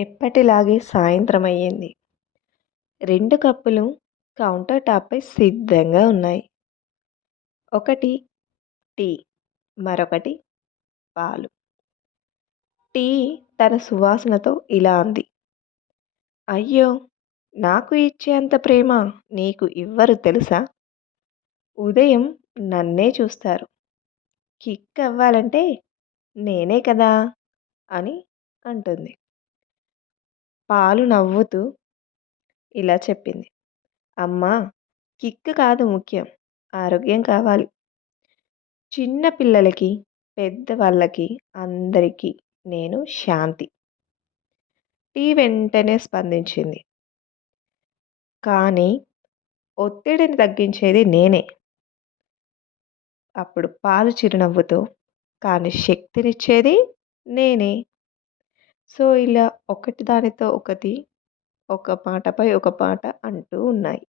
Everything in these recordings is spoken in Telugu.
ఎప్పటిలాగే సాయంత్రం అయ్యింది రెండు కప్పులు కౌంటర్ టాప్పై సిద్ధంగా ఉన్నాయి. ఒకటి టీ మరొకటి పాలు. టీ తన సువాసనతో ఇలా అంది. అయ్యో నాకు ఇచ్చేంత ప్రేమ నీకు ఇవ్వరు తెలుసా? ఉదయం నన్నే చూస్తారు. కిక్ అవ్వాలంటే నేనే కదా అని అంటుంది. పాలు నవ్వుతూ ఇలా చెప్పింది. అమ్మా కిక్ కాదు ముఖ్యం ఆరోగ్యం కావాలి. చిన్న పిల్లలకి పెద్దవాళ్ళకి అందరికీ నేను శాంతి. టీ వెంటనే స్పందించింది. కానీ ఒత్తిడిని తగ్గించేది నేనే. అప్పుడు పాలు చిరునవ్వుతో కానీ శక్తినిచ్చేది నేనే. సో ఇలా ఒకటి దానితో ఒకటి ఒక పాటపై ఒక పాట అంటూ ఉన్నాయి.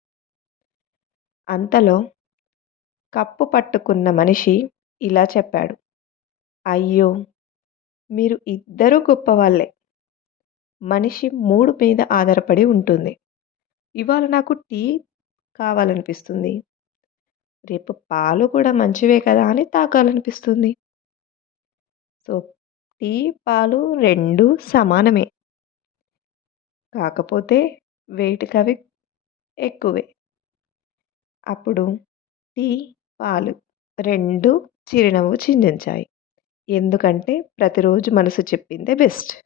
అంతలో కప్పు పట్టుకున్న మనిషి ఇలా చెప్పాడు. అయ్యో! మీరు ఇద్దరూ గొప్పవాళ్ళే. మనిషి మూడు మీద ఆధారపడి ఉంటుంది. ఇవాళ నాకు టీ కావాలనిపిస్తుంది. రేపు పాలు కూడా మంచివే కదా అని తాగాలనిపిస్తుంది. సో టీ పాలు రెండు సమానమే. కాకపోతే వెయిట్కి అవి ఎక్కువే. అప్పుడు టీ పాలు రెండు చిరునవ్వు చిందించాయి. ఎందుకంటే ప్రతిరోజు మనసు చెప్పిందే బెస్ట్.